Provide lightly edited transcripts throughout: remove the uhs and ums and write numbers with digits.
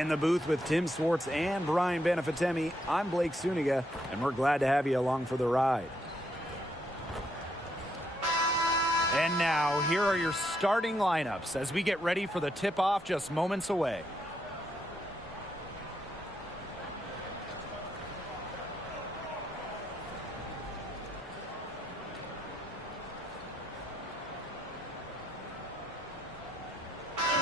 In the booth with Tim Swartz and Brian Benefitemi, I'm Blake Suniga, and we're glad to have you along for the ride. And now, here are your starting lineups as we get ready for the tip-off just moments away.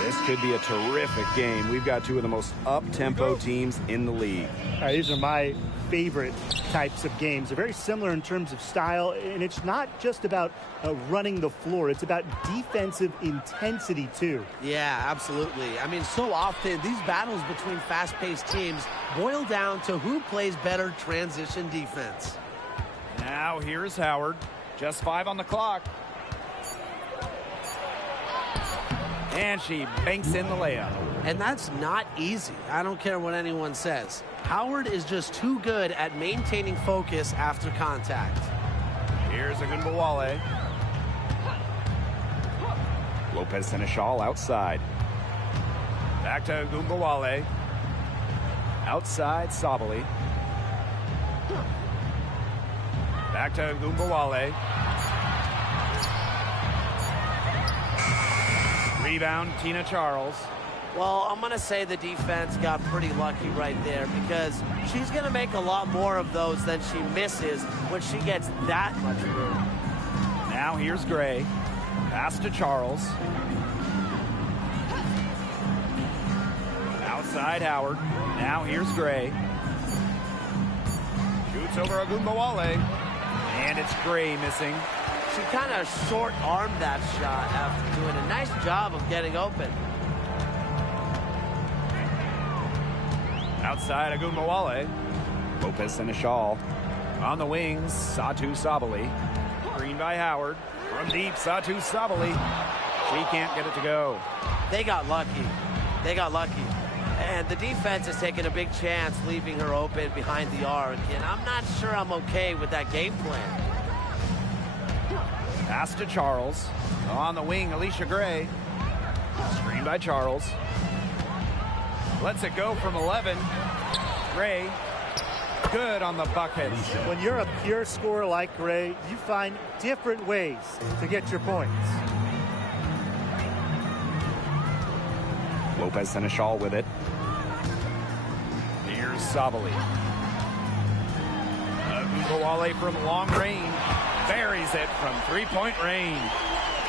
This could be a terrific game. We've got two of the most up-tempo teams in the league. All right, these are my favorite types of games. They're very similar in terms of style, and it's not just about running the floor. It's about defensive intensity, too. Yeah, absolutely. I mean, so often these battles between fast-paced teams boil down to who plays better transition defense. Now, here's Howard. Just 5 on the clock. And she banks in the layup. And that's not easy. I don't care what anyone says. Howard is just too good at maintaining focus after contact. Here's Agunbowale. Lopez Seneschal outside. Back to Agunbowale. Outside Sabali. Back to Agunbowale. Rebound, Tina Charles. Well, I'm going to say the defense got pretty lucky right there because she's going to make a lot more of those than she misses when she gets that much room. Now here's Gray. Pass to Charles. Outside Howard. Now here's Gray. Shoots over Agunbowale. And it's Gray missing. She kind of short-armed that shot after doing a nice job of getting open. Outside Agunbowale. Lopez Seneschal. On the wings, Satu Sabali. Screen by Howard. From deep, Satu Sabali. She can't get it to go. They got lucky. They got lucky. And the defense has taken a big chance leaving her open behind the arc. And I'm not sure I'm okay with that game plan. Pass to Charles. On the wing, Alicia Gray. Screen by Charles. Lets it go from 11. Gray, good on the bucket. When you're a pure scorer like Gray, you find different ways to get your points. Lopez Seneschal with it. Here's Sabali. Agunbowale from long range. Buries it from three-point range.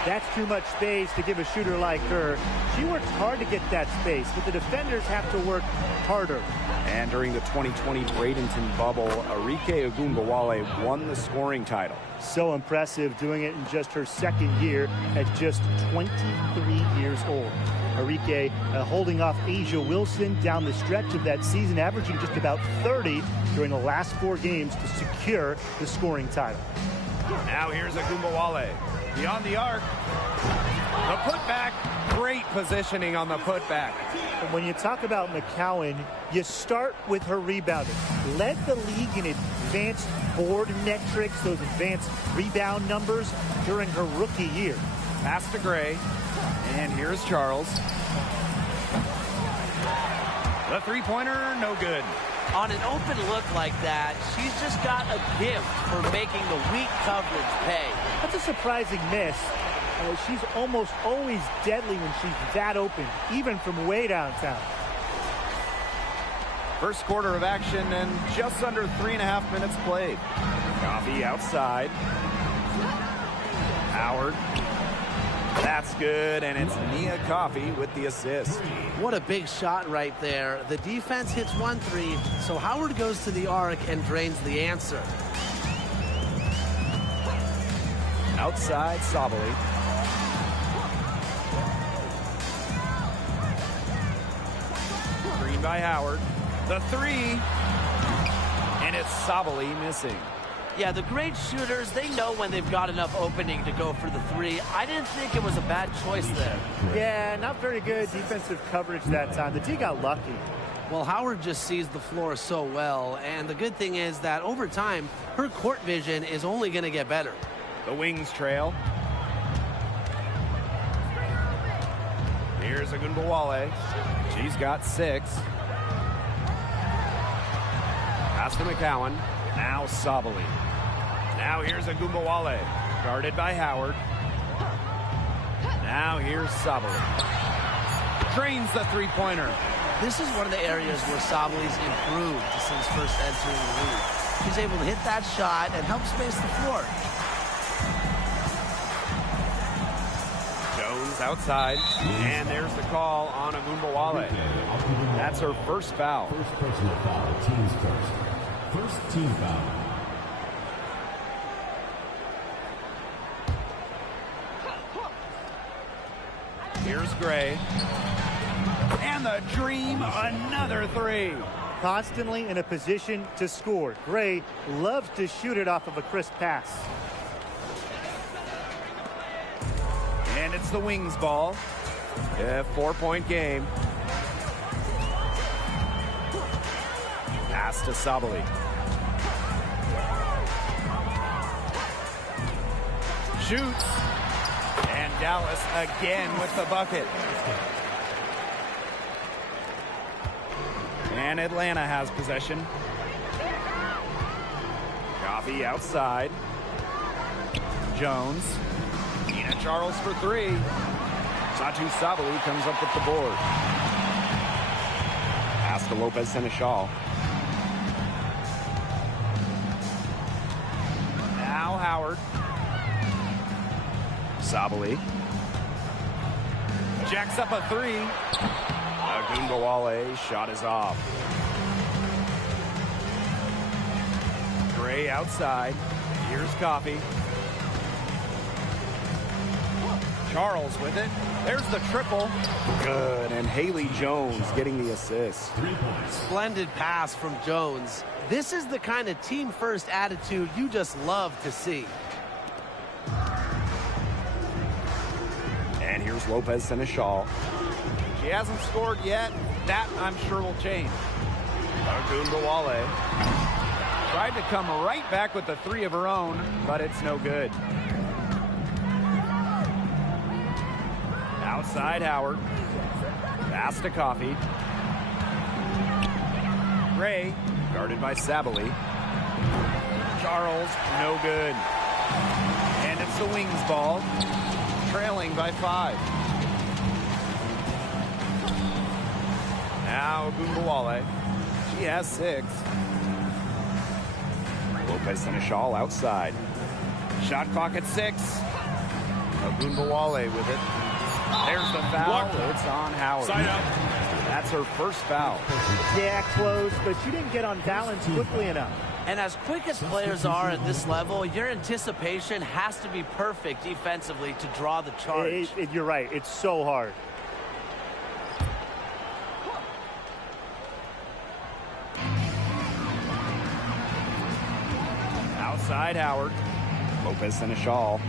That's too much space to give a shooter like her. She works hard to get that space, but the defenders have to work harder. And during the 2020 Bradenton bubble, Arike Agunbowale won the scoring title. So impressive, doing it in just her second year at just 23 years old. Arike holding off Asia Wilson down the stretch of that season, averaging just about 30 during the last 4 games to secure the scoring title. Now here's Agunbowale. Beyond the arc. The putback. Great positioning on the putback. And when you talk about McCowan, you start with her rebounding. Led the league in advanced board metrics, those advanced rebound numbers during her rookie year. Pass to Gray. And here's Charles. The three-pointer, no good. On an open look like that, she's just got a gift for making the weak coverage pay. That's a surprising miss. She's almost always deadly when she's that open, even from way downtown. First quarter of action and just under 3.5 minutes played. Coffee outside. Howard. That's good, and it's Nia Coffey with the assist. What a big shot right there. The defense hits 1-3, so Howard goes to the arc and drains the answer. Outside Sabali. Screen by Howard. The three, and it's Sabali missing. Yeah, the great shooters, they know when they've got enough opening to go for the three. I didn't think it was a bad choice there. Yeah, not very good defensive coverage that time. The D got lucky. Well, Howard just sees the floor so well, and the good thing is that over time, her court vision is only going to get better. The wings trail. Here's Agunbowale. She's got 6. Pass to McCowan. Now Sabali. Now here's Agumbawale. Guarded by Howard. Now here's Sabali. Drains the three-pointer. This is one of the areas where Sabali's improved since first entering the league. He's able to hit that shot and help space the floor. Jones outside, and there's the call on Agumbawale. That's her first foul. First personal foul, team's first. First team foul. Here's Gray. And the dream, another three. Constantly in a position to score. Gray loves to shoot it off of a crisp pass. And it's the Wings ball. A 4-point game. Pass to Sabali. Shoots. And Dallas again with the bucket. And Atlanta has possession. Coffee outside. Jones. Tina Charles for three. Satu Sabali comes up with the board. Pass to Lopez Seneschal. Now Howard. Sabali. Jacks up a three. Agumbawale shot is off. Gray outside. Here's Coffee. Charles with it. There's the triple. Good. And Haley Jones getting the assist. 3 points. Splendid pass from Jones. This is the kind of team-first attitude you just love to see. And here's Lopez Seneschal. She hasn't scored yet. That, I'm sure, will change. Agumbawale tried to come right back with the three of her own, but it's no good. Outside Howard. Pass to Coffee. Gray, guarded by Sabali. Charles, no good. And it's the Wings ball. Trailing by 5. Now Agumbawale. She has 6. Lopez Seneschal outside. Shot clock at 6. Agumbawale with it. There's the foul. It's on Howard. Side out. That's her first foul. Yeah, close, but she didn't get on balance quickly enough. And as quick as players are at this level, your anticipation has to be perfect defensively to draw the charge. You're right. It's so hard. Outside Howard. Lopez Seneschal.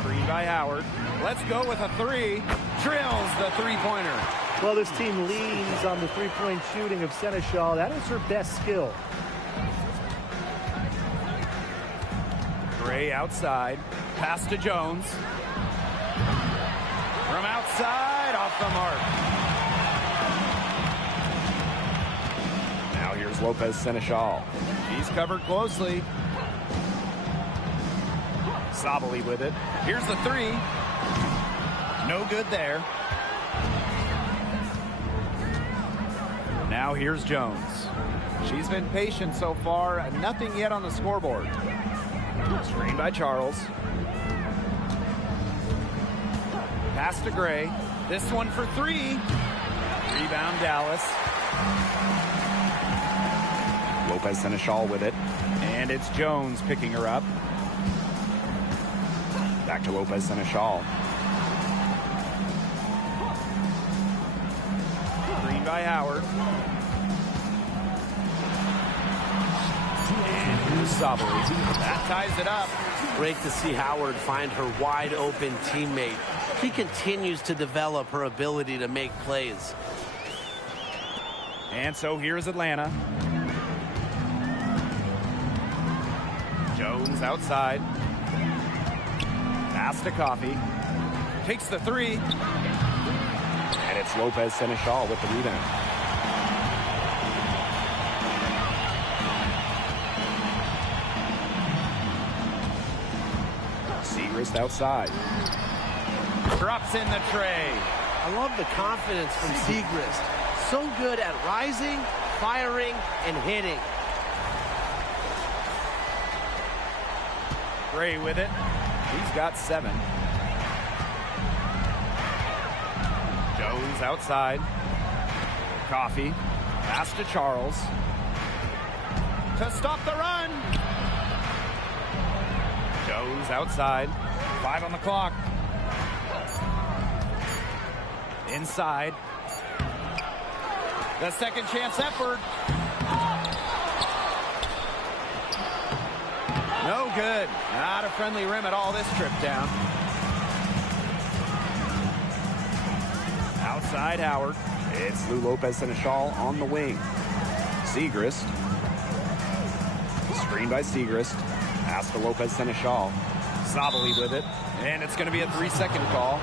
Screen by Howard. Let's go with a three. Drills the three-pointer. Well, this team leans on the three-point shooting of Seneschal. That is her best skill. Gray outside. Pass to Jones. From outside, off the mark. Now here's Lopez Seneschal. He's covered closely. Sabali with it. Here's the three. No good there. Now here's Jones. She's been patient so far. Nothing yet on the scoreboard. Screen by Charles. Pass to Gray. This one for three. Rebound Dallas. Lopez Seneschal with it. And it's Jones picking her up. Back to Lopez Seneschal. Screen by Howard. And here's Sabali. That ties it up. Great to see Howard find her wide open teammate. She continues to develop her ability to make plays. And so here's Atlanta. Jones outside. Pass to Coffee. Takes the three. And it's Lopez Seneschal with the rebound. Segrist outside. Drops in the tray. I love the confidence from Segrist. So good at rising, firing, and hitting. Gray with it. He's got 7. Jones outside. Coffee. Pass to Charles. To stop the run. Jones outside. 5 on the clock. Inside. The second chance effort. No good. Not a friendly rim at all this trip down. Outside Howard. It's Lou Lopez Seneschal on the wing. Segrist. Screen by Segrist. Pass to Lopez Seneschal. Sabali with it. And it's going to be a 3-second call.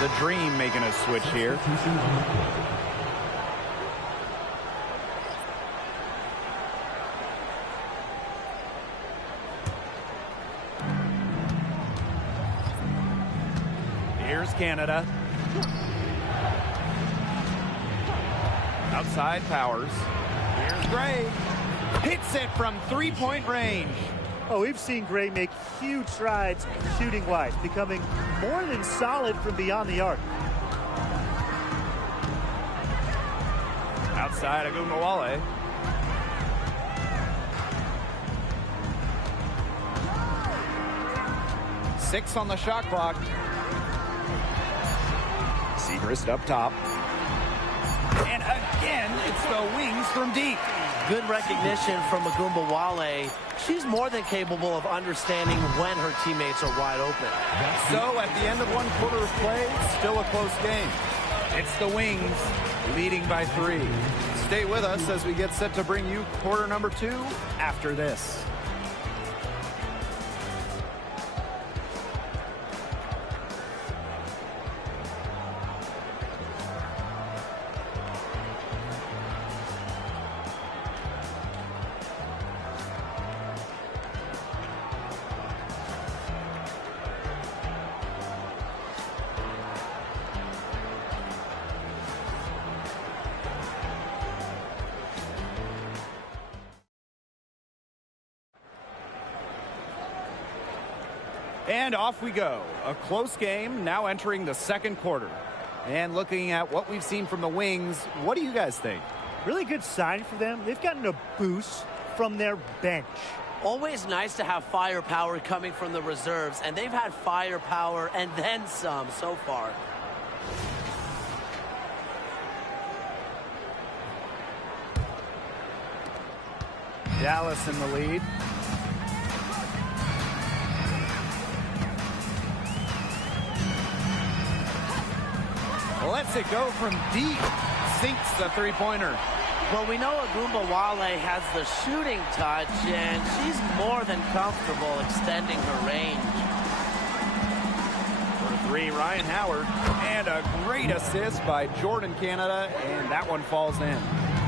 The Dream making a switch here. Here's Canada. Outside Powers. Here's Gray. Hits it from 3-point range. Oh, we've seen Gray make huge strides shooting-wise, becoming more than solid from beyond the arc. Outside Agumbawale. Six on the shot clock. Segrist up top. And again, it's the wings from deep. Good recognition from Agumbawale. She's more than capable of understanding when her teammates are wide open. So at the end of 1 quarter of play, still a close game. It's the Wings leading by 3. Stay with us as we get set to bring you quarter number 2 after this. And off we go. A close game now entering the second quarter. And looking at what we've seen from the Wings, what do you guys think? Really good sign for them. They've gotten a boost from their bench. Always nice to have firepower coming from the reserves, and they've had firepower and then some so far. Dallas in the lead. Lets it go from deep. Sinks the three-pointer. Well, we know Agumbawale has the shooting touch, and she's more than comfortable extending her range. For 3, Ryan Howard. And a great assist by Jordan Canada, and that one falls in.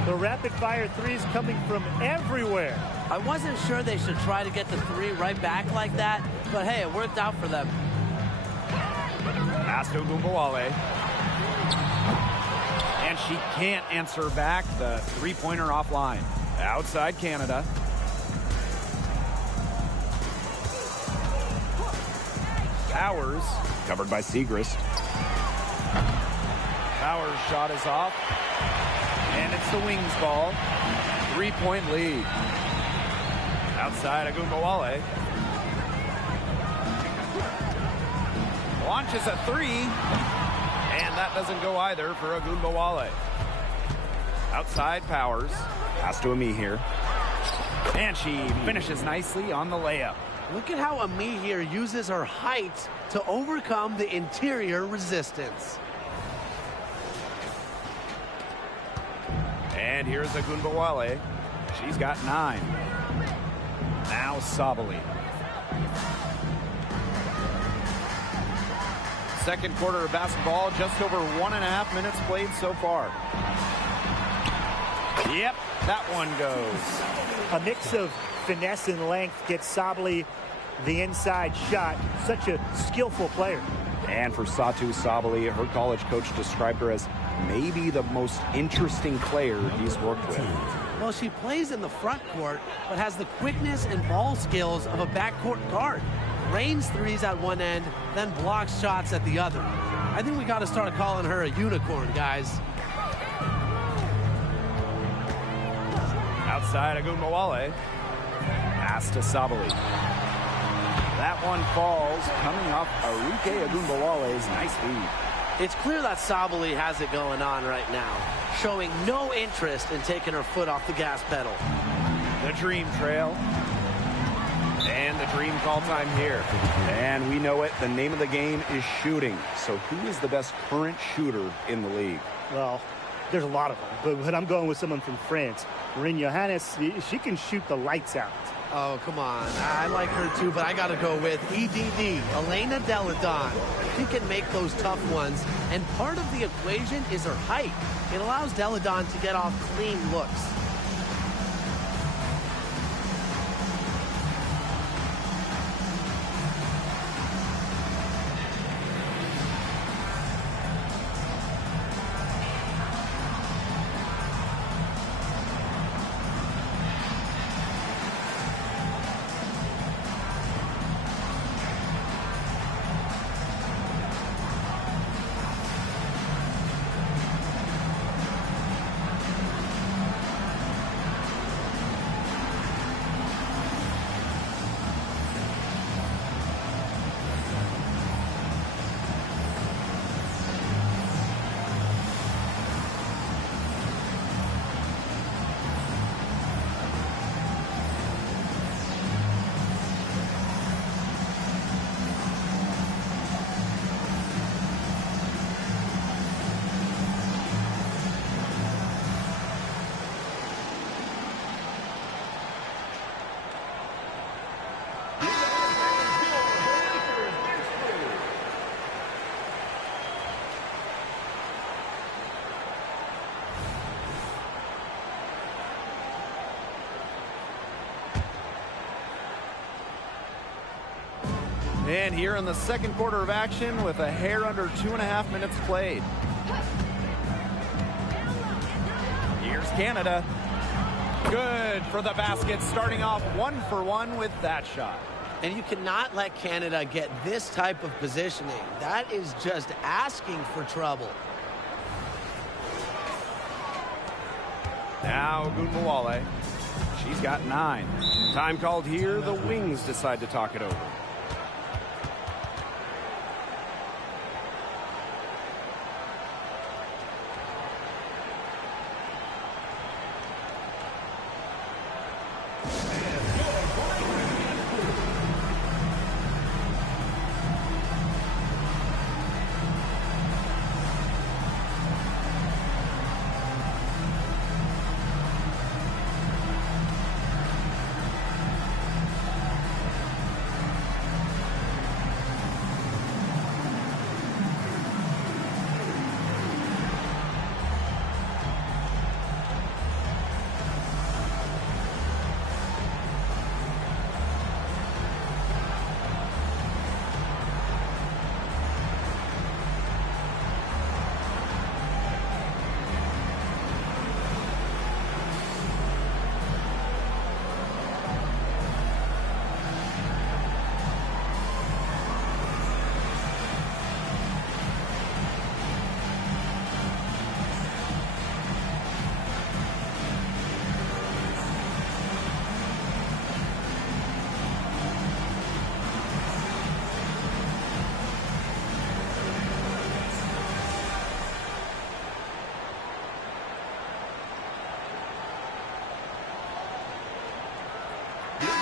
The rapid-fire threes coming from everywhere. I wasn't sure they should try to get the 3 right back like that, but hey, it worked out for them. Pass to Agumbawale. And she can't answer back the three-pointer offline. Outside Canada. Powers. Covered by Segrist. Powers' shot is off. And it's the Wings ball. 3-point lead. Outside Agumbawale. Launches a 3. And that doesn't go either for Agumbawale. Outside Powers. Pass to Ami here. And she finishes nicely on the layup. Look at how Ami here uses her height to overcome the interior resistance. And here's Agumbawale. She's got 9. Now Sabali. Second quarter of basketball, just over 1.5 minutes played so far. Yep, that one goes. A mix of finesse and length gets Sabali the inside shot. Such a skillful player. And for Satu Sabali, her college coach described her as maybe the most interesting player he's worked with. Well, she plays in the front court, but has the quickness and ball skills of a backcourt guard. Rains threes at one end, then blocks shots at the other. I think we got to start calling her a unicorn, guys. Outside Agunbowale. Pass to Sabali. That one falls, coming off Arike Agunbowale's nice feed. It's clear that Sabali has it going on right now, showing no interest in taking her foot off the gas pedal. The Dream trail. And the Dream call time here. And we know it. The name of the game is shooting. So who is the best current shooter in the league? Well, there's a lot of them, but I'm going with someone from France. Marine Johannes, she can shoot the lights out. Oh, come on. I like her too, but I got to go with EDD, Elena Deladon. She can make those tough ones, and part of the equation is her height. It allows Deladon to get off clean looks. And here in the second quarter of action with a hair under 2.5 minutes played. Here's Canada. Good for the basket, starting off 1 for 1 with that shot. And you cannot let Canada get this type of positioning. That is just asking for trouble. Now Agunbowale. She's got 9. Time called here. The Wings decide to talk it over.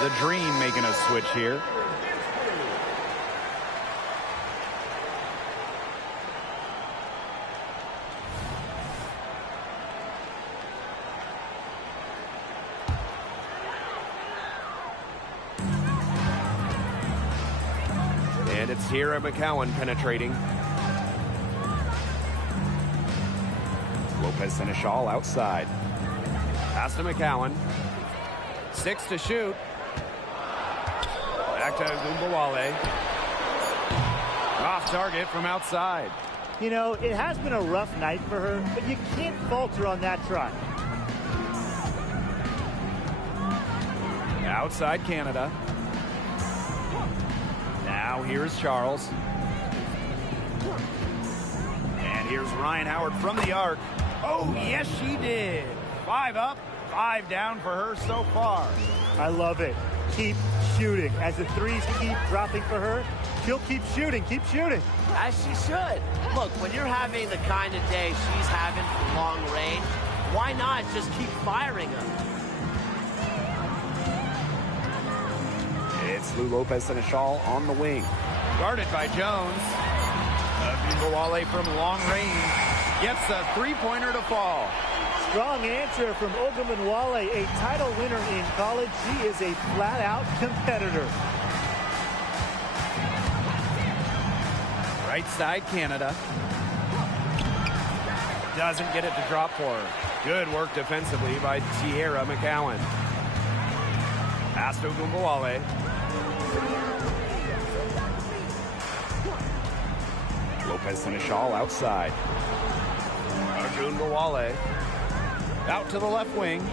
The Dream making a switch here. And it's Tierra McCowan penetrating. Lopez Seneschal outside. Pass to McCowan. 6 to shoot. Back to Gumbawale. Off target from outside. You know, it has been a rough night for her, but you can't falter on that try. Outside Canada. Now here's Charles. And here's Ryan Howard from the arc. Oh, yes, she did. 5 up, 5 down for her so far. I love it. Keep shooting. As the threes keep dropping for her, she'll keep shooting, keep shooting. As she should. Look, when you're having the kind of day she's having from long range, why not just keep firing them? It's Lou Lopez-Seneschal on the wing. Guarded by Jones. Gumbawale from long range gets a three-pointer to fall. Strong answer from Ogunbowale, a title winner in college. She is a flat-out competitor. Right side Canada. Doesn't get it to drop for her. Good work defensively by Tierra McCowan. Pass to Gumbawale. Lopez-Seneschal outside. Gumbawale out to the left wing.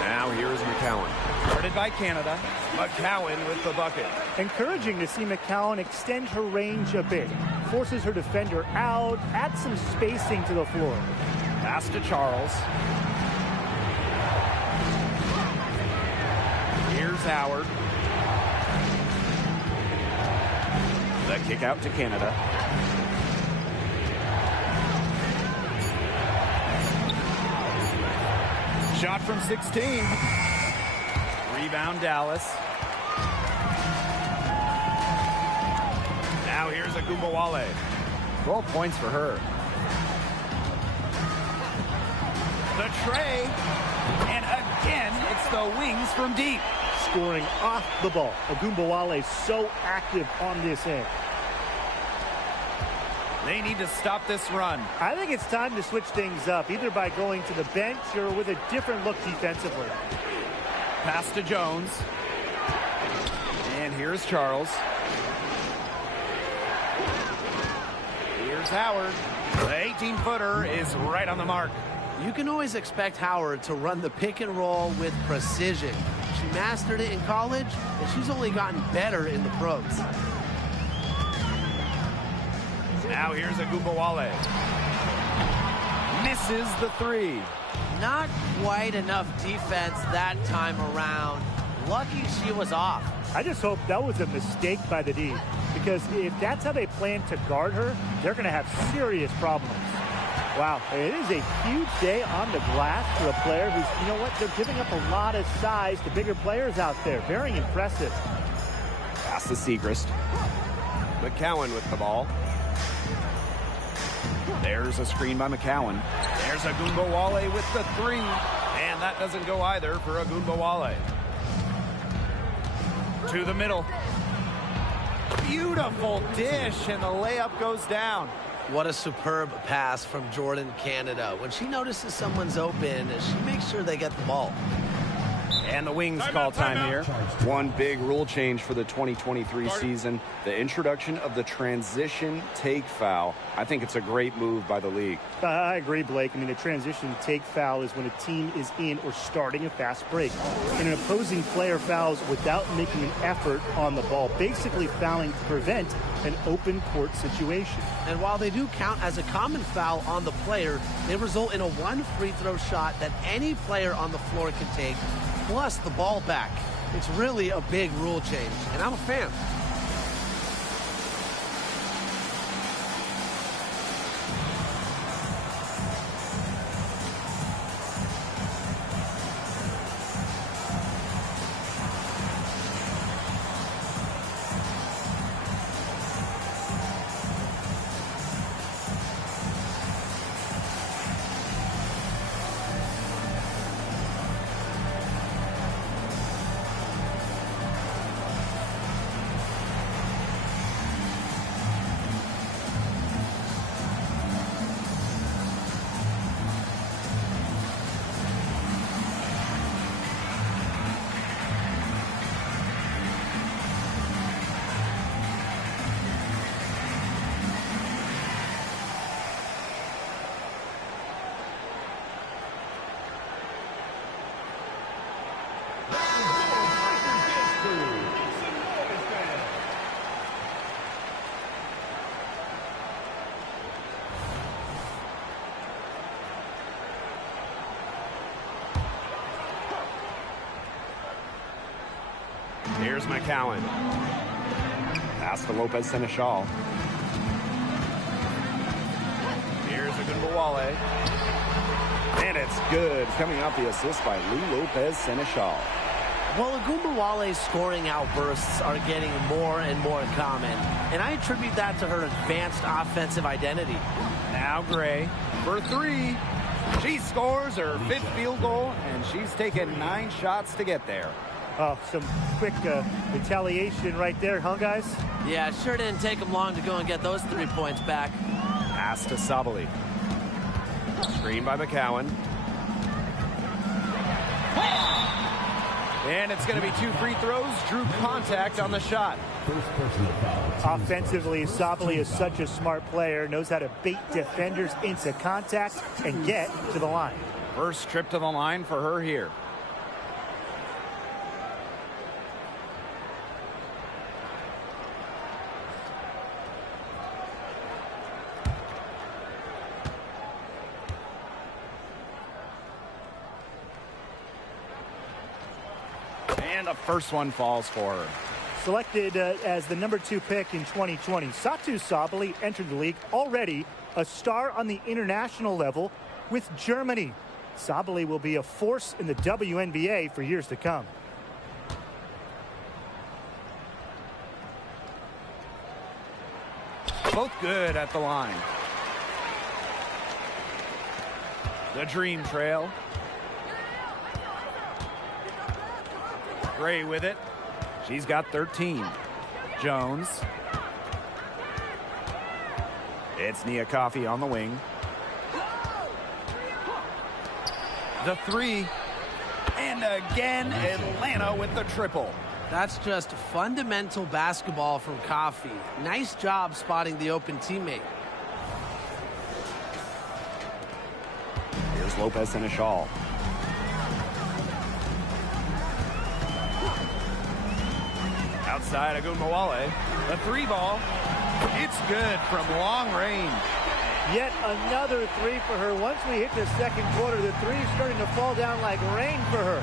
Now here's McCowan. Guarded by Canada. McCowan with the bucket. Encouraging to see McCowan extend her range a bit. Forces her defender out, adds some spacing to the floor. Pass to Charles. Here's Howard. The kick out to Canada. Shot from 16. Rebound Dallas. Now here's a Gumbawale. 12 points for her. The tray. And again, it's the wings from deep. Scoring off the ball. Ogunbowale so active on this end. They need to stop this run. I think it's time to switch things up, either by going to the bench or with a different look defensively. Pass to Jones. And here's Charles. Here's Howard. The 18-footer is right on the mark. You can always expect Howard to run the pick and roll with precision. She mastered it in college, and she's only gotten better in the pros. Now here's a Gumbawale. Misses the three. Not quite enough defense that time around. Lucky she was off. I just hope that was a mistake by the D, because if that's how they plan to guard her, they're going to have serious problems. Wow, it is a huge day on the glass for a player who's, you know what, they're giving up a lot of size to bigger players out there. Very impressive. Pass to Segrist. McCowan with the ball. There's a screen by McCowan. There's a Gumbawale with the three. And that doesn't go either for a Gumbawale. To the middle. Beautiful dish, and the layup goes down. What a superb pass from Jordan Canada. When she notices someone's open, she makes sure they get the ball. And the Wings call time here. One big rule change for the 2023 season, the introduction of the transition take foul. I think it's a great move by the league. I agree, Blake. I mean, a transition take foul is when a team is in or starting a fast break, and an opposing player fouls without making an effort on the ball, basically fouling to prevent an open court situation. And while they do count as a common foul on the player, they result in a one free throw shot that any player on the floor can take, plus the ball back. It's really a big rule change, and I'm a fan. Here's McCowan. Pass to Lopez Seneschal. Here's Agunbowale. And it's good. Coming out the assist by Lou Lopez Seneschal. Well, Agunbowale's scoring outbursts are getting more and more common, and I attribute that to her advanced offensive identity. Now Gray for three. She scores her fifth field goal, and she's taken 9 shots to get there. Oh, some quick retaliation right there, huh, guys? Yeah, sure didn't take them long to go and get those 3 points back. Pass to Sabali. Screen by McCowan. And it's going to be 2 free throws. Drew contact on the shot. First personal foul. Offensively, Sabali is such a smart player, knows how to bait defenders into contact and get to the line. First trip to the line for her here. And the first one falls for her. Selected as the number 2 pick in 2020, Satou Sabali entered the league already a star on the international level with Germany. Sabali will be a force in the WNBA for years to come. Both good at the line. The dream trail. Gray with it. She's got 13. Jones. It's Nia Coffey on the wing. The three. And again, Atlanta with the triple. That's just fundamental basketball from Coffey. Nice job spotting the open teammate. Here's Lopez Seneschal. Outside Agunbowale. The 3 ball. It's good from long range. Yet another 3 for her. Once we hit the second quarter, the 3 is starting to fall down like rain for her.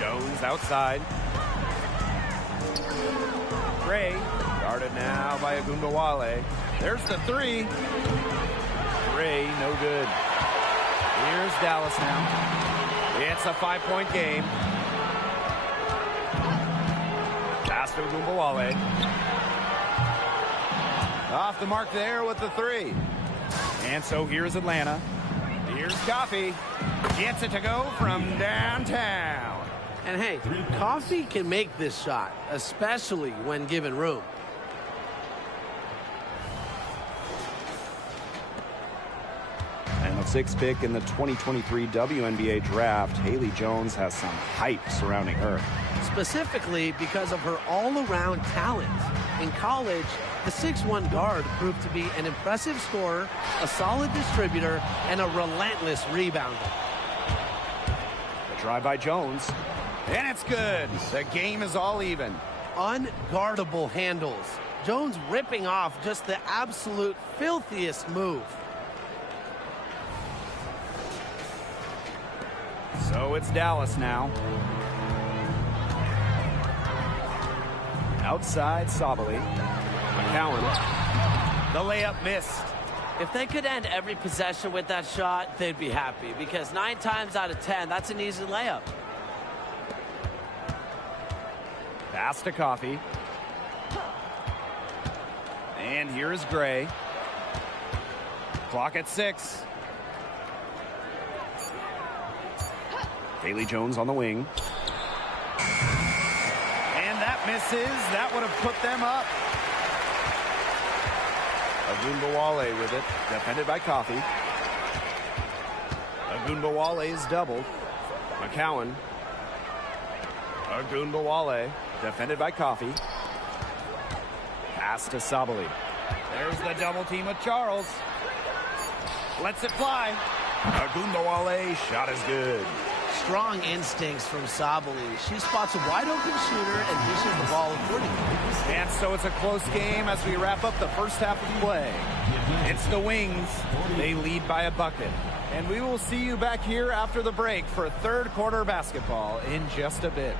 Jones outside. Gray guarded now by Agunbowale. There's the 3. Gray, no good. Here's Dallas now. It's a 5-point game. Pass to Agunbowale. Off the mark there with the 3. And so here's Atlanta. Here's Coffey. Gets it to go from downtown. And hey, Coffey can make this shot, especially when given room. And the 6th pick in the 2023 WNBA draft, Haley Jones has some hype surrounding her. Specifically because of her all-around talent. In college, the 6'1" guard proved to be an impressive scorer, a solid distributor, and a relentless rebounder. The drive by Jones. And it's good. The game is all even. Unguardable handles. Jones ripping off just the absolute filthiest move. So it's Dallas now. Outside Sabali. McCowan. The layup missed. If they could end every possession with that shot, they'd be happy, because 9 times out of 10, that's an easy layup. Pass to Coffey. And here's Gray. Clock at 6. Haley Jones on the wing. And that misses. That would have put them up. Agunbowale with it. Defended by Coffey. Agunbowale is doubled. McCowan. Agunbowale. Defended by Coffey. Pass to Sabali. There's the double team with Charles. Lets it fly. Agunbowale. Shot is good. Strong instincts from Sabali. She spots a wide-open shooter and dishes the ball accordingly. And so it's a close game as we wrap up the first half of play. It's the Wings. They lead by a bucket. And we will see you back here after the break for third quarter basketball in just a bit.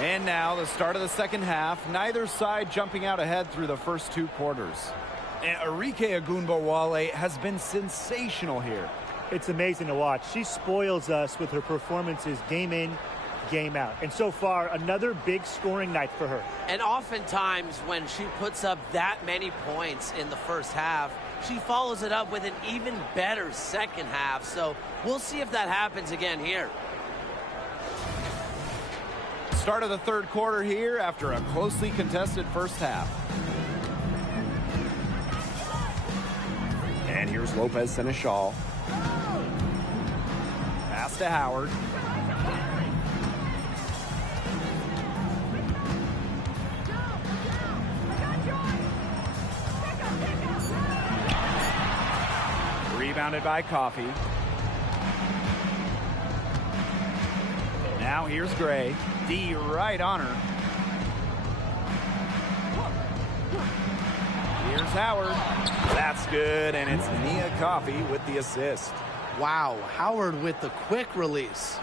And now the start of the second half. Neither side jumping out ahead through the first two quarters. And Arike Ogunbowale has been sensational here. It's amazing to watch. She spoils us with her performances game in, game out. And so far, another big scoring night for her. And oftentimes when she puts up that many points in the first half, she follows it up with an even better second half. So we'll see if that happens again here. Start of the third quarter here after a closely contested first half. And here's Lopez Seneschal. Pass to Howard. Rebounded by Coffey. Now here's Gray. D right on her. Here's Howard. That's good, and it's Nia Coffey with the assist. Wow, Howard with the quick release.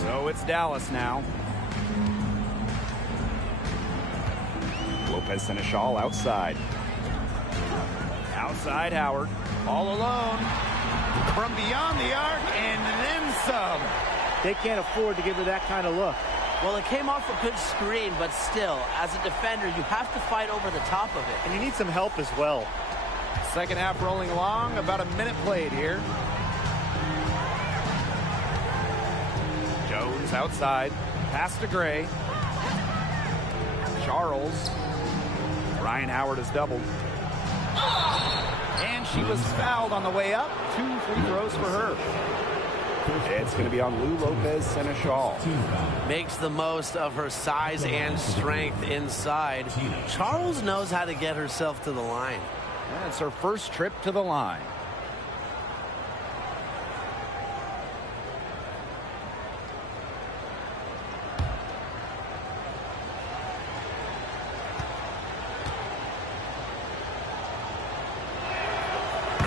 So it's Dallas now. Lopez Seneschal outside. Outside Howard. All alone. From beyond the arc, and then some. They can't afford to give her that kind of look. Well, it came off a good screen, but still, as a defender, you have to fight over the top of it. And you need some help as well. Second half rolling along, about a minute played here. Jones outside, pass to Gray. Charles. Ryan Howard has doubled. And she was fouled on the way up. 2 free throws for her. It's going to be on Lou Lopez Seneschal. Makes the most of her size and strength inside. Charles knows how to get herself to the line. And it's her first trip to the line.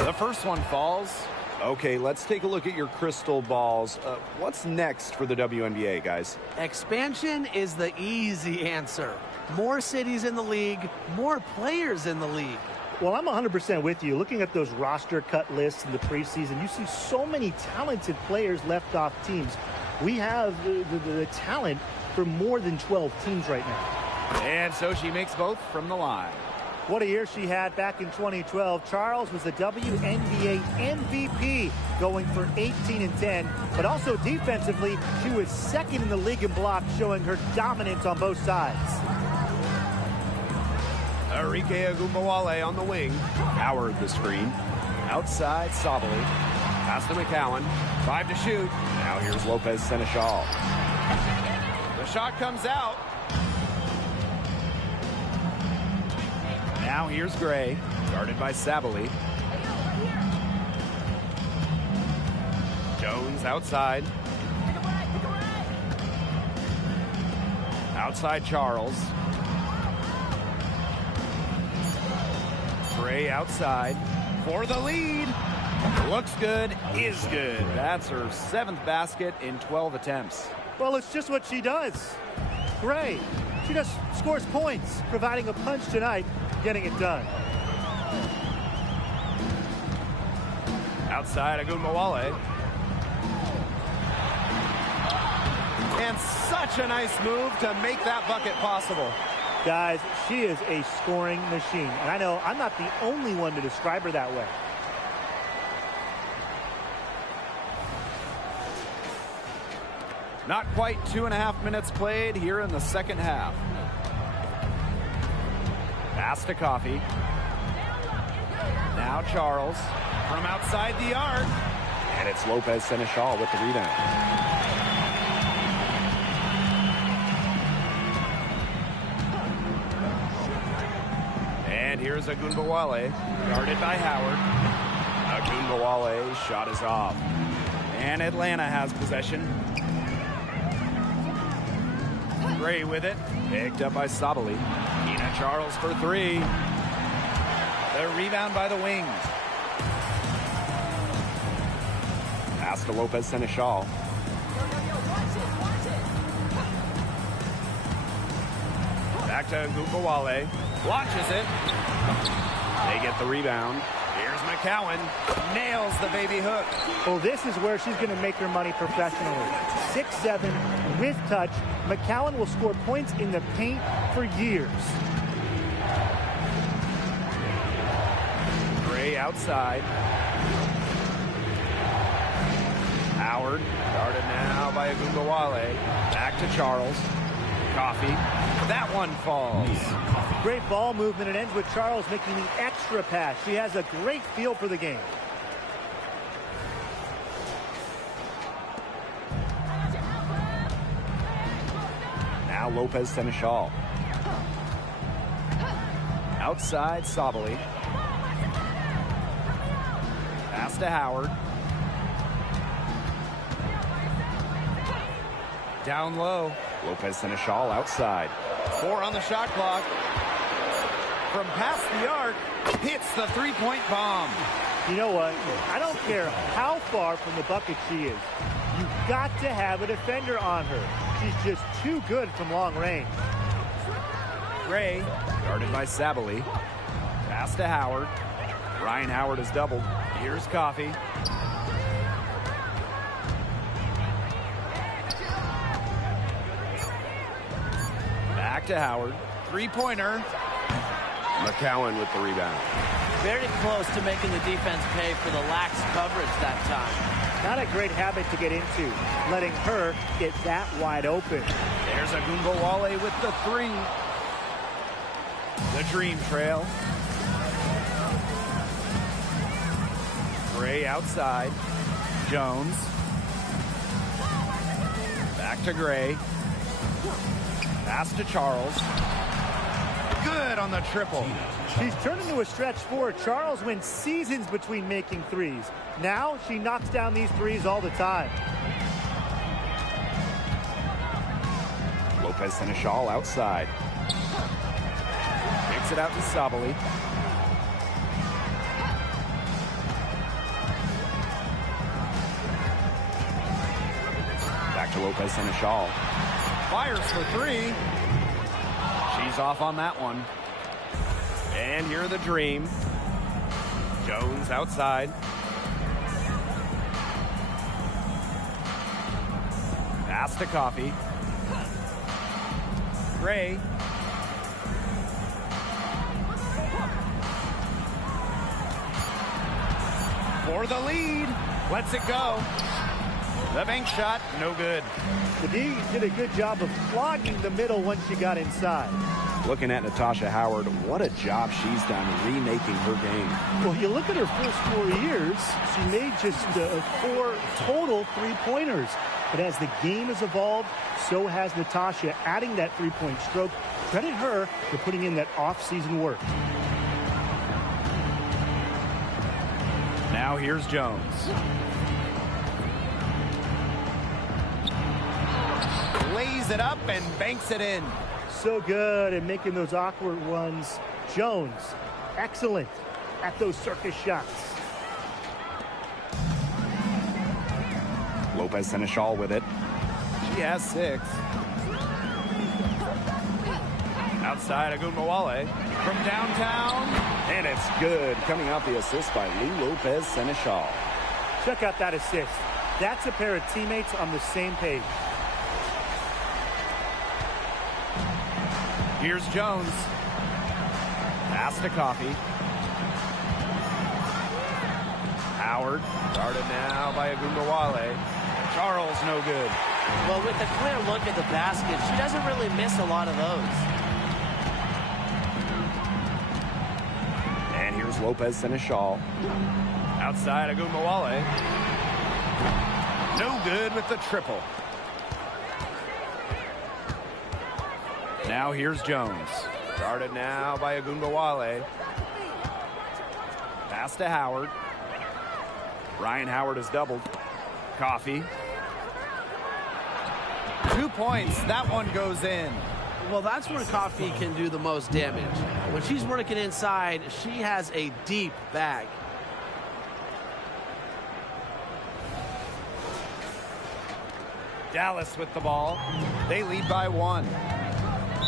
The first one falls. Okay, let's take a look at your crystal balls. What's next for the WNBA, guys? Expansion is the easy answer. More cities in the league, more players in the league. Well, I'm 100% with you. Looking at those roster cut lists in the preseason, you see so many talented players left off teams. We have the talent for more than 12 teams right now. And so she makes both from the line. What a year she had back in 2012. Charles was the WNBA MVP, going for 18 and 10. But also defensively, she was second in the league in blocks, showing her dominance on both sides. Arike Ogunbowale on the wing. Howard the screen. Outside, Sabali. Pass to McCowan. 5 to shoot. Now here's Lopez Seneschal. The shot comes out. Now here's Gray, guarded by Sabali. Jones outside. Outside Charles. Gray outside for the lead. Looks good, is good. That's her 7th basket in 12 attempts. Well, it's just what she does. Gray, she just scores points, providing a punch tonight, getting it done. Outside Ogunbowale. And such a nice move to make that bucket possible. Guys, she is a scoring machine. And I know I'm not the only one to describe her that way. Not quite 2.5 minutes played here in the second half. Pass to Coffee. Now Charles from outside the arc. And it's Lopez Seneschal with the rebound. And here's Agunbowale, guarded by Howard. Agunbowale shot is off. And Atlanta has possession. Gray with it. Picked up by Sabali. Ina Charles for three. The rebound by the wings. Pass to Lopez Seneschal. Back to Agunbowale. Watches it. They get the rebound. Here's McCowan. Nails the baby hook. Well, this is where she's going to make her money professionally. 6'7", with touch. McCowan will score points in the paint for years. Gray outside. Howard, guarded now by Agunbowale. Back to Charles. Coffee. That one falls. Great ball movement. It ends with Charles making the extra pass. She has a great feel for the game. Now Lopez Seneschal. Outside Sabali. Pass to Howard. Down low. Lopez Seneschal outside. 4 on the shot clock. From past the arc, hits the three-point bomb. You know what? I don't care how far from the bucket she is. You've got to have a defender on her. She's just too good from long range. Gray, guarded by Sabali. Pass to Howard. Ryan Howard is doubled. Here's Coffee. Back to Howard. Three-pointer. McCowan with the rebound. Very close to making the defense pay for the lax coverage that time. Not a great habit to get into, letting her get that wide open. There's Agunbowale with the three. The dream trail. Gray outside. Jones. Back to Gray. Pass to Charles. Good on the triple. She's turned into a stretch four. Charles went seasons between making threes. Now she knocks down these threes all the time. Lopez Seneschal outside. Kicks it out to Sabali. Back to Lopez Seneschal. Fires for three. She's off on that one. And here the dream. Jones outside. Pass to Coffee. Gray. For the lead. Lets it go. The bank shot, no good. The D did a good job of clogging the middle once she got inside. Looking at Natasha Howard, what a job she's done remaking her game. Well, you look at her first 4 years, she made just 4 total three-pointers. But as the game has evolved, so has Natasha, adding that three-point stroke. Credit her for putting in that off-season work. Now here's Jones. Lays it up and banks it in. So good at making those awkward ones. Jones, excellent at those circus shots. Lopez Seneschal with it. She has 6. Outside Agunbowale from downtown. And it's good. Coming out the assist by Lou Lopez Seneschal. Check out that assist. That's a pair of teammates on the same page. Here's Jones. Pass to Coffee. Howard. Guarded now by Agumbawale. Charles, no good. Well, with a clear look at the basket, she doesn't really miss a lot of those. And here's Lopez Seneschal. Outside Agumbawale. No good with the triple. Now here's Jones. Guarded now by Agumbawale. Pass to Howard. Ryan Howard has doubled. Coffee. 2 points. That one goes in. Well, that's where Coffee can do the most damage. When she's working inside, she has a deep bag. Dallas with the ball. They lead by 1.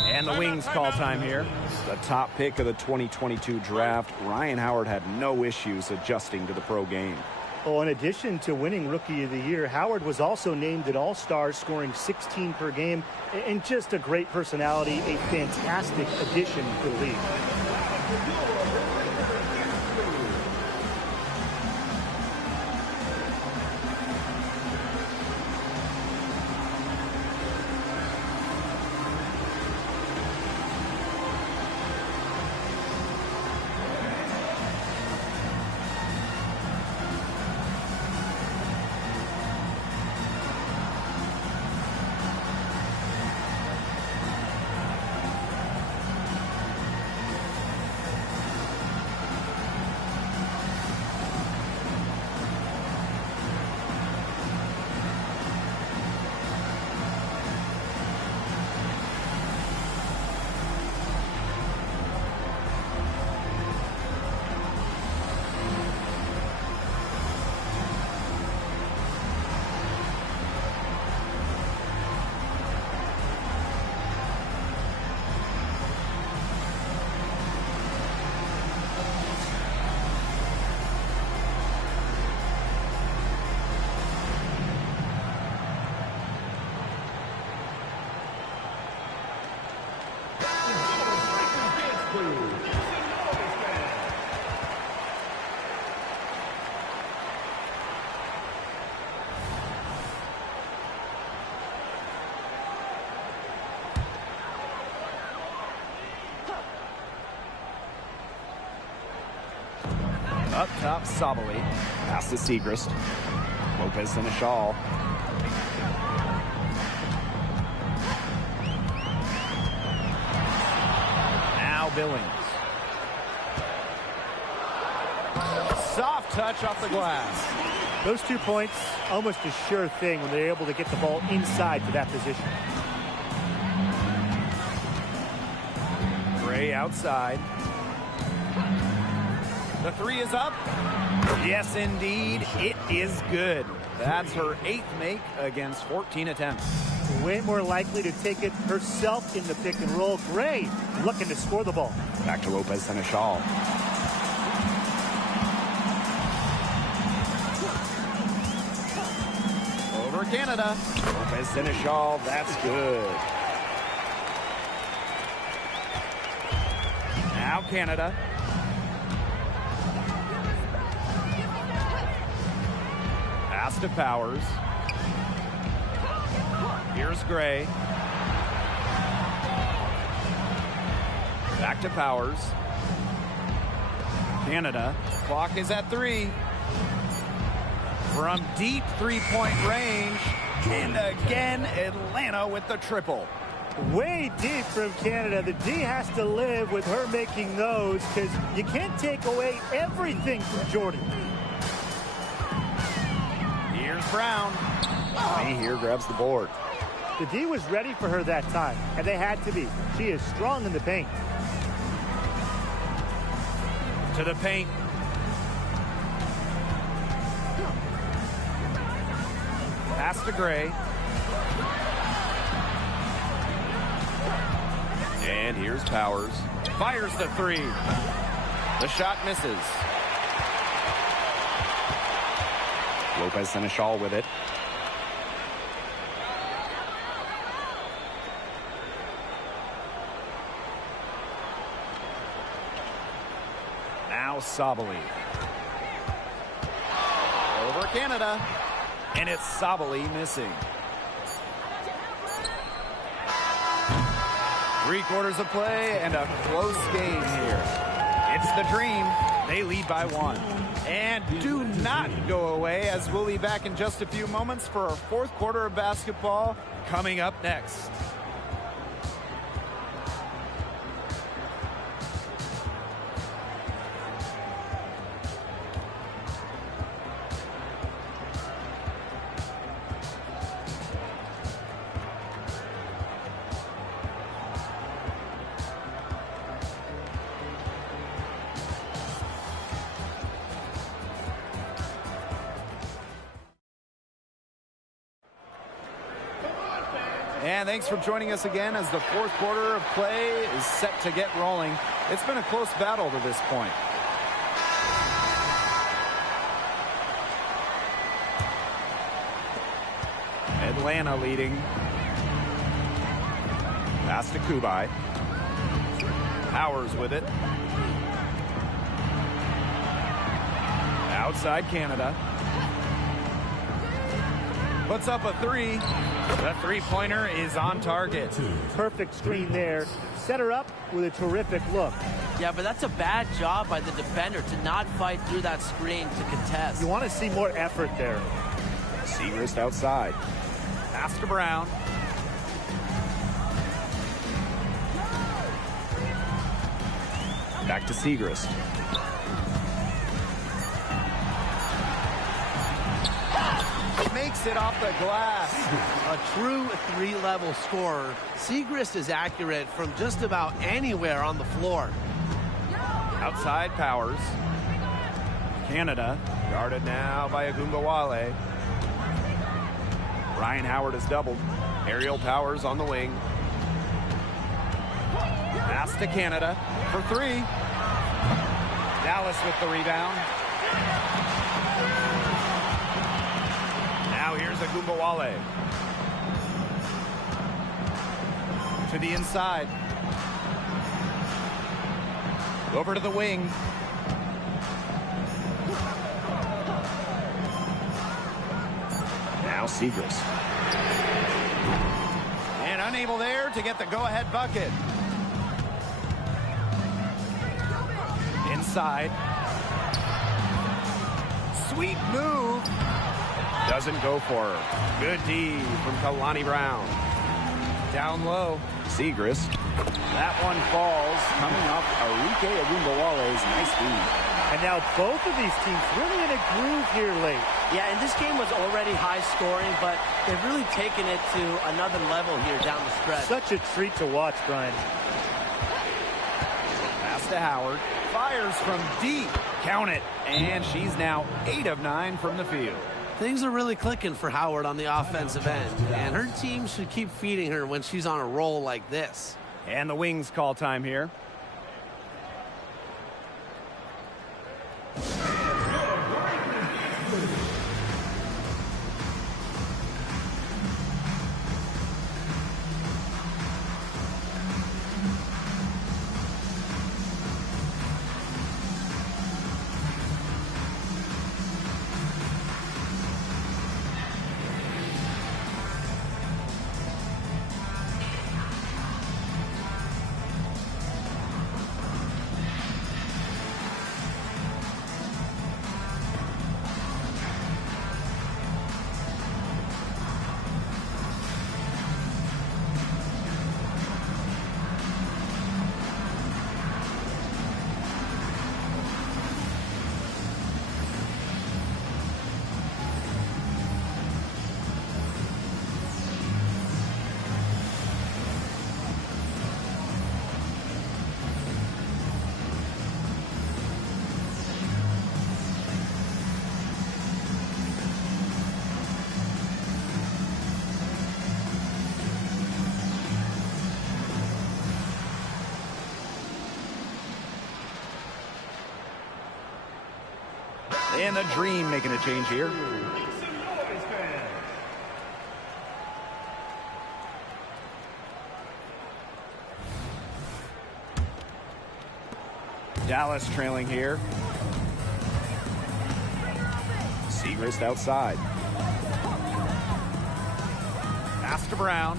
And the Wings call time here. The top pick of the 2022 draft, Ryan Howard had no issues adjusting to the pro game. Well, in addition to winning Rookie of the Year, Howard was also named an All-Star, scoring 16 per game, and just a great personality, a fantastic addition to the league. Up top, Sabali. Pass to Segrist. Lopez Seneschal. Now Billings. Soft touch off the glass. Those 2 points, almost a sure thing when they're able to get the ball inside to that position. Gray outside. The 3 is up. Yes, indeed. It is good. That's her 8th make against 14 attempts. Way more likely to take it herself in the pick and roll. Gray looking to score the ball. Back to Lopez Seneschal. Over Canada. Lopez Seneschal, that's good. Now Canada. Pass to Powers. Here's Gray. Back to Powers. Canada. Clock is at 3. From deep three-point range. And again, Atlanta with the triple. Way deep from Canada. The D has to live with her making those, because you can't take away everything from Jordan. Here's Brown. He here grabs the board. The D was ready for her that time, and they had to be. She is strong in the paint. To the paint. Pass to Gray. And here's Powers. Fires the 3. The shot misses. Lopez Seneschal with it. Sabally. Over Canada. And it's Sabally missing. 3/4 of play and a close game here. It's the Dream. They lead by 1. And do not go away, as we'll be back in just a few moments for our 4th quarter of basketball coming up next. And thanks for joining us again as the 4th quarter of play is set to get rolling. It's been a close battle to this point. Atlanta leading. Pass to Kubai. Powers with it. Outside Canada. Puts up a 3. The 3-pointer is on target. Perfect screen there. Set her up with a terrific look. Yeah, but that's a bad job by the defender to not fight through that screen to contest. You want to see more effort there. Segrist outside. Pass to Brown. Back to Segrist. Makes it off the glass. A true 3-level scorer. Segrist is accurate from just about anywhere on the floor. Outside Powers. Canada guarded now by Agumbawale. Ryan Howard has doubled. Aerial Powers on the wing. Pass to Canada for 3. Dallas with the rebound. Now here's Agumbawale. To the inside. Over to the wing. Now Segrist. And unable there to get the go-ahead bucket. Inside. Sweet move. Doesn't go for her. Good D from Kalani Brown. Down low. Segrist. That one falls. Coming off Arike Agumbawale's nice feed. And now both of these teams really in a groove here late. Yeah, and this game was already high scoring, but they've really taken it to another level here down the stretch. Such a treat to watch, Brian. Pass to Howard. Fires from deep. Count it. And she's now 8 of 9 from the field. Things are really clicking for Howard on the offensive end, and her team should keep feeding her when she's on a roll like this. And the Wings call time here. And the Dream making a change here. Dallas trailing here. Segrist outside. Pass to Brown.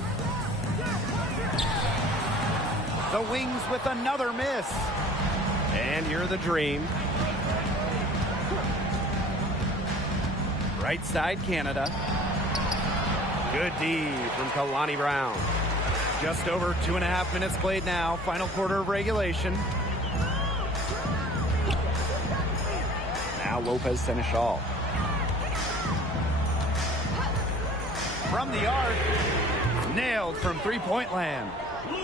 The Wings with another miss. And you're the Dream. Right side, Canada. Good D from Kalani Brown. Just over 2.5 minutes played now. Final quarter of regulation. Now Lopez Seneschal. From the arc. Nailed from three-point land.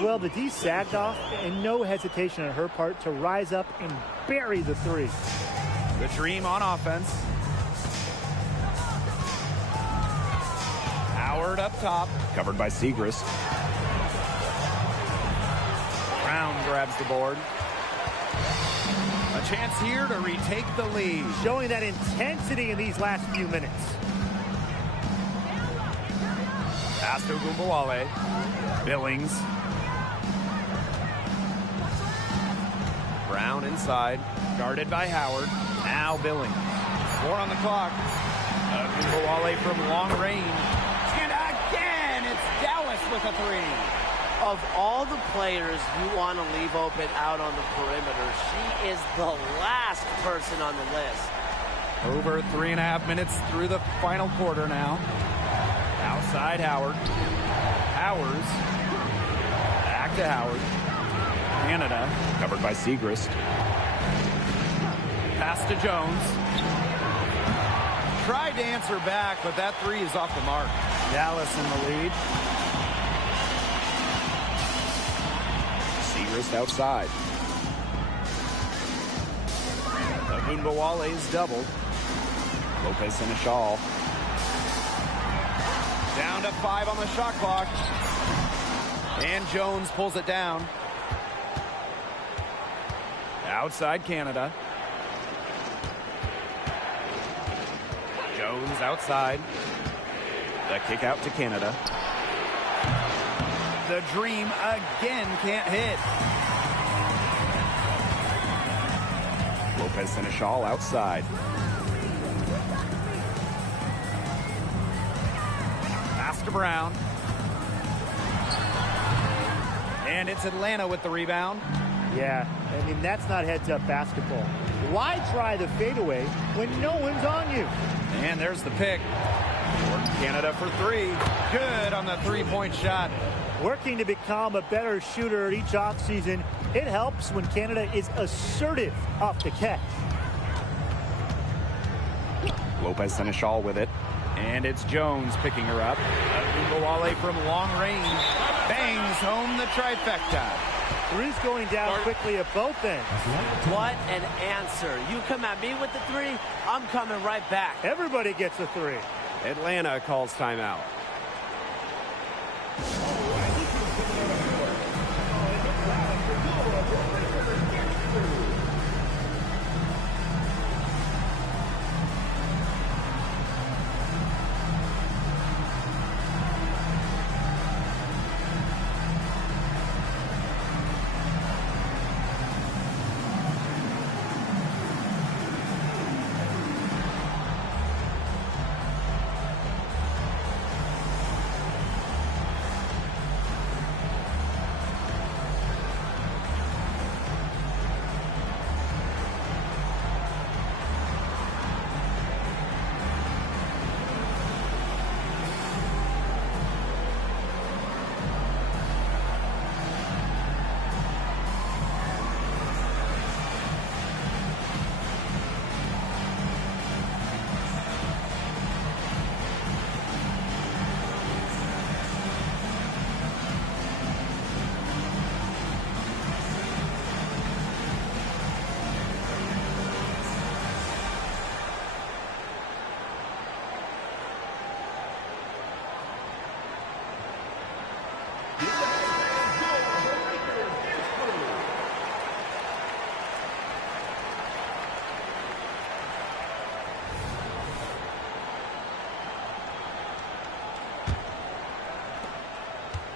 Well, the D sagged off, and no hesitation on her part to rise up and bury the three. The Dream on offense. Howard up top. Covered by Segrist. Brown grabs the board. A chance here to retake the lead. Showing that intensity in these last few minutes. Pass to Gumbawale. Billings. Brown inside. Guarded by Howard. Now Billings. 4 on the clock. Gumbawale from long range. And again, it's Dallas with a three. Of all the players you want to leave open out on the perimeter, she is the last person on the list. Over 3.5 minutes through the final quarter now. Outside Howard. Howers. Back to Howard. Canada. Covered by Segrist. Pass to Jones. Tried to answer back, but that three is off the mark. Dallas in the lead. Segrist outside. Gumbawale is doubled. Lopez Seneschal. Down to 5 on the shot clock. And Jones pulls it down. Outside Canada. Jones outside. The kick out to Canada. The Dream again can't hit. Lopez Seneschal outside. Pass to Brown. And it's Atlanta with the rebound. Yeah, I mean, that's not heads-up basketball. Why try the fadeaway when no one's on you? And there's the pick. Canada for three. Good on the three-point shot. Working to become a better shooter each offseason, it helps when Canada is assertive off the catch. Lopez Seneschal with it. And it's Jones picking her up. Gumbawale from long range. Bangs home the trifecta. Three's going down quickly at both ends. What an answer. You come at me with the three, I'm coming right back. Everybody gets a three. Atlanta calls timeout.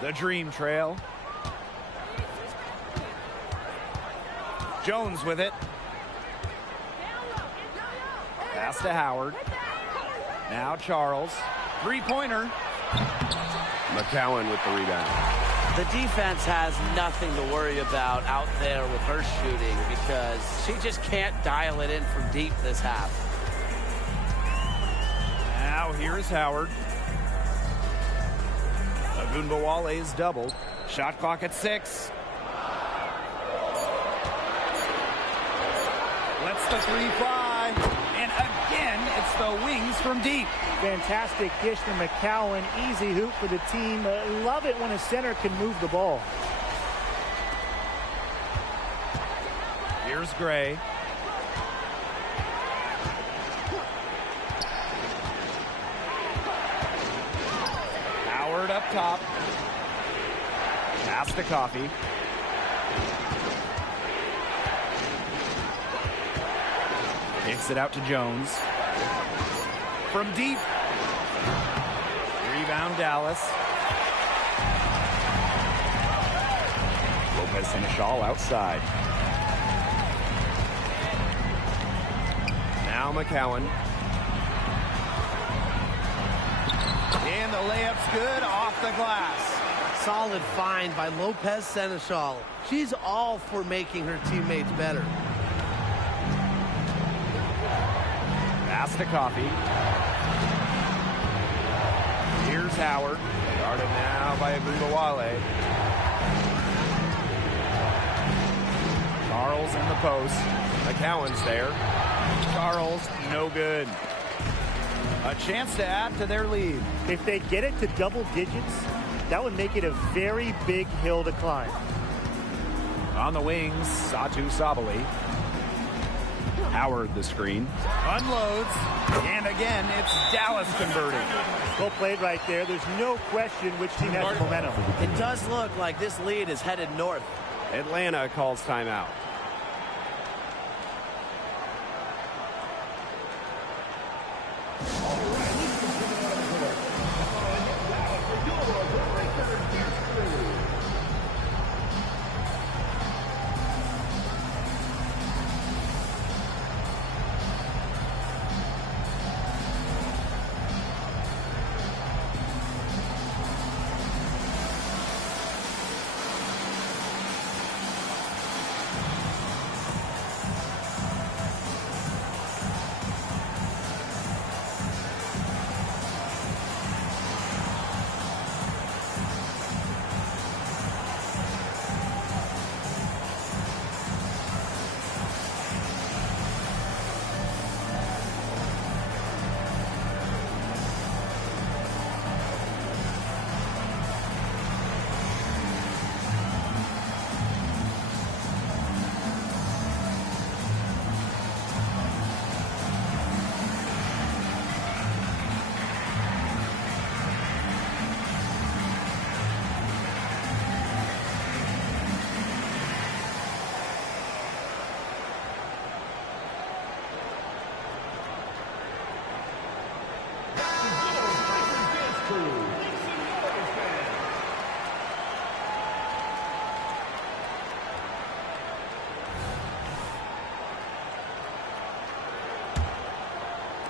The Dream trail. Jones with it. Pass to Howard. Now Charles. Three-pointer. McCowan with the rebound. The defense has nothing to worry about out there with her shooting because she just can't dial it in from deep this half. Now here's Howard. Agunbowale is doubled. Shot clock at 6. Lets the three fly. And again, it's the wings from deep. Fantastic dish from McCowan. Easy hoop for the team. Love it when a center can move the ball. Here's Gray. Howard up top. Pass to Coffee. Kicks it out to Jones. From deep. Rebound Dallas. Lopez Seneschal outside. Now McCowan. And the layup's good off the glass. Solid find by Lopez Seneschal. She's all for making her teammates better. Pass to Coffee. Here's Howard. Guarded now by Agunbowale. Charles in the post. McCowan's there. Charles, no good. A chance to add to their lead. If they get it to double digits, that would make it a very big hill to climb. On the wings, Satu Sabali. Howard the screen. Unloads. And again, it's Dallas converting. Well played right there. There's no question which team has the momentum. It does look like this lead is headed north. Atlanta calls timeout.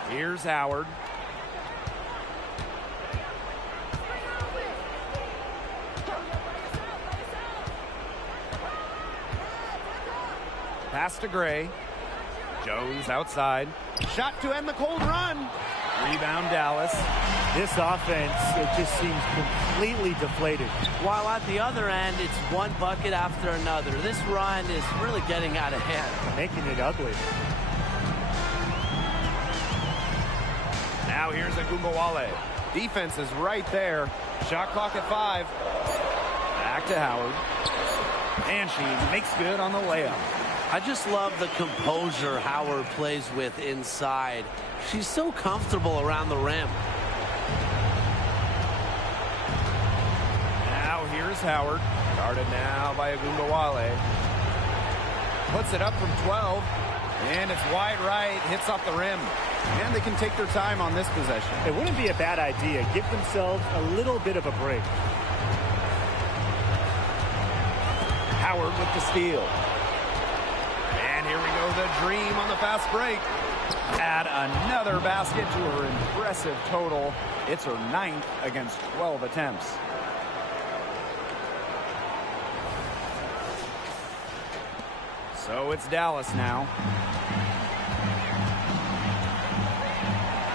Here's Howard. Pass to Gray. Jones outside. Shot to end the cold run. Rebound Dallas. This offense, it just seems completely deflated. While at the other end, it's one bucket after another. This run is really getting out of hand. Making it ugly. Now here's Agunbowale. Defense is right there. Shot clock at 5. Back to Howard. And she makes good on the layup. I just love the composure Howard plays with inside. She's so comfortable around the rim. Now here's Howard. Guarded now by Agunbowale. Puts it up from 12. And it's wide right. Hits off the rim. And they can take their time on this possession. It wouldn't be a bad idea. Give themselves a little bit of a break. Howard with the steal. And here we go, the dream on the fast break. Add another basket to her impressive total. It's her 9th against 12 attempts. So it's Dallas now.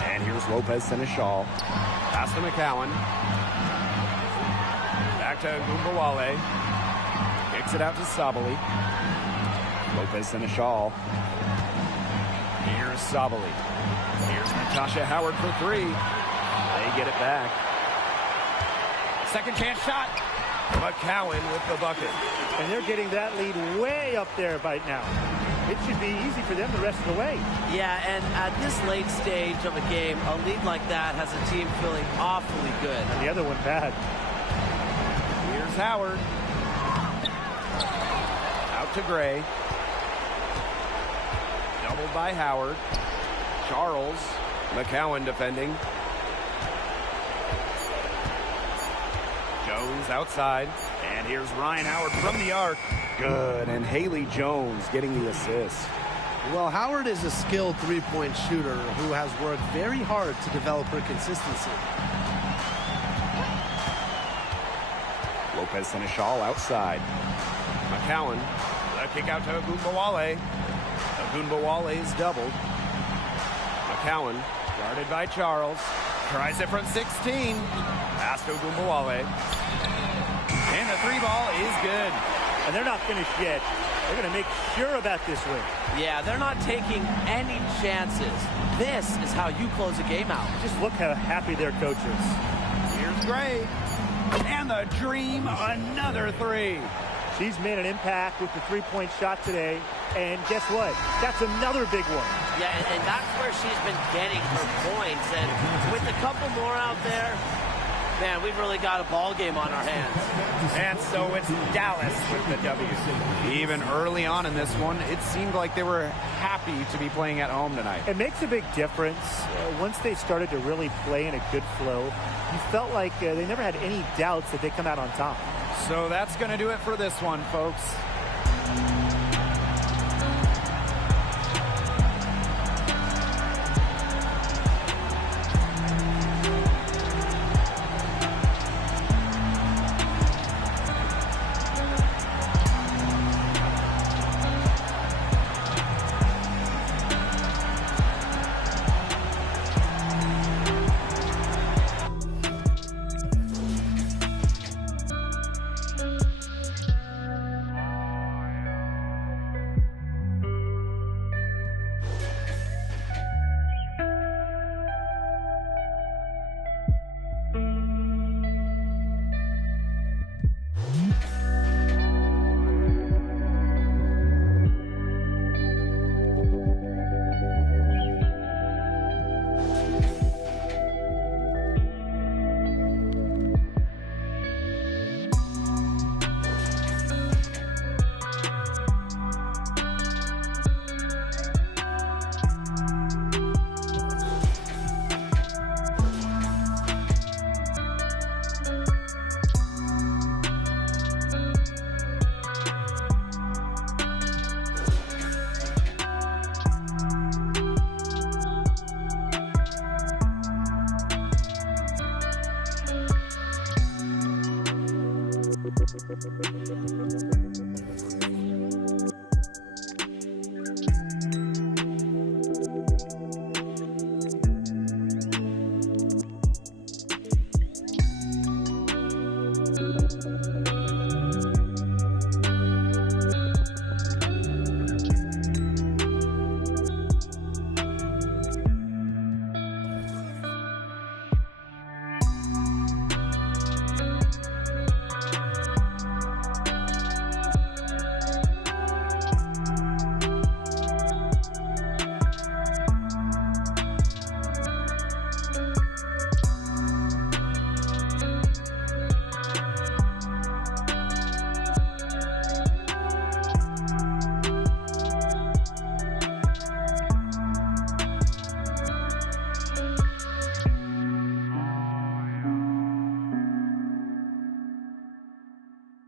And here's Lopez Seneschal. Pass to McCowan. Back to Gumbawale. Kicks it out to Sabali. Lopez Seneschal. Here's Sabali. Here's Natasha Howard for 3. They get it back. Second chance shot. McCowan with the bucket. And they're getting that lead way up there right now. It should be easy for them the rest of the way. Yeah, and at this late stage of a game, a lead like that has a team feeling awfully good. And the other one bad. Here's Howard. Out to Gray. Doubled by Howard. Charles. McCowan defending. Jones outside. And here's Ryan Howard from the arc. Good. And Haley Jones getting the assist. Well, Howard is a skilled three-point shooter who has worked very hard to develop her consistency. Lopez Seneschal outside. McCowan. The kick out to Agunbawale. Agunbawale is doubled. McCowan guarded by Charles. Tries it from 16. Pass to Agunbawale. And the 3-ball is good. And they're not finished yet. They're going to make sure about this win. Yeah, they're not taking any chances. This is how you close a game out. Just look how happy their coach is. Here's Gray. And the Dream, another 3. She's made an impact with the three-point shot today. And guess what? That's another big one. Yeah, and that's where she's been getting her points. And with a couple more out there, man, we've really got a ball game on our hands. And so it's Dallas with the W. Even early on in this one, it seemed like they were happy to be playing at home tonight. It makes a big difference. Once they started to really play in a good flow, you felt like they never had any doubts that they come out on top. So that's going to do it for this one, folks.